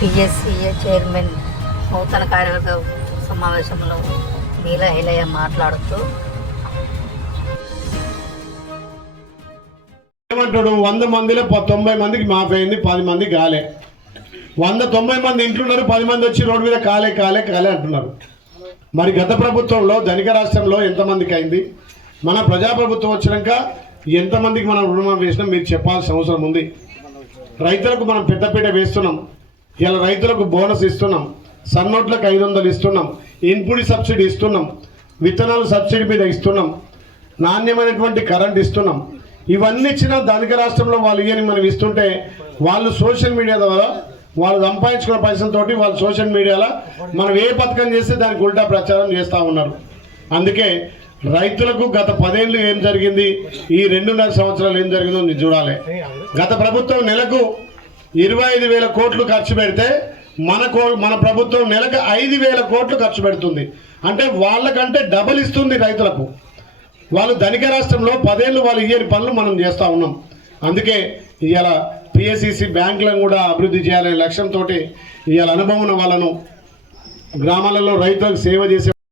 PSCA chairman నూతన కార్యవర్గ సమావేశంలో నీలా ఎలయ్య మాట్లాడుతూ ఏమంటాడు, 100 మందిలో 90 మందికి మాఫీ అయింది, 10 మంది కాలే. 190 మంది ఇంట్లున్నారు, 10 మంది వచ్చి రోడ్డు మీద కాలే కాలే కాలే అంటున్నారు. మరి గత ప్రభుత్వంలో ధనిక రాష్ట్రంలో ఎంతమందికి అయింది? మన ప్రజాప్రభుత్వం వచ్చినాక ఎంతమందికి మనం రుణమాఫీ వేసినాం మీరు చెప్పాల్సిన అవసరం ఉంది. రైతులకు మనం పెద్దపీట వేస్తున్నాం. ఇలా రైతులకు బోనస్ ఇస్తున్నాం, సన్నోట్లకు 500 ఇస్తున్నాం, ఇన్పుట్ సబ్సిడీ ఇస్తున్నాం, విత్తనాలు సబ్సిడీ మీద ఇస్తున్నాం, నాణ్యమైనటువంటి కరెంట్ ఇస్తున్నాం. ఇవన్నీ ఇచ్చిన ధనిక రాష్ట్రంలో వాళ్ళు ఇవన్నీ మనం ఇస్తుంటే వాళ్ళు సోషల్ మీడియా ద్వారా వాళ్ళు సంపాదించుకున్న పైసలతోటి వాళ్ళు సోషల్ మీడియాలో మనం ఏ పథకం చేస్తే దానికి ఉల్టా ప్రచారం చేస్తూ ఉన్నారు. అందుకే రైతులకు గత 10 ఏళ్ళు ఏం జరిగింది, ఈ 2.5 సంవత్సరాలు ఏం జరిగిందో మీరు చూడాలి. గత ప్రభుత్వం నెలకు 25,000 కోట్లు ఖర్చు పెడితే మన ప్రభుత్వం నెలకు 5,000 కోట్లు ఖర్చు పెడుతుంది. అంటే వాళ్ళకంటే డబల్ ఇస్తుంది రైతులకు. వాళ్ళు ధనిక రాష్ట్రంలో 10 ఏళ్ళు వాళ్ళు ఇయ్యని పనులు మనం చేస్తూ ఉన్నాం. అందుకే ఇవాళ పిఎస్సిసి బ్యాంకులను కూడా అభివృద్ధి చేయాలనే లక్ష్యంతో ఇవాళ అనుభవం ఉన్న వాళ్ళను గ్రామాలలో రైతులకు సేవ చేసే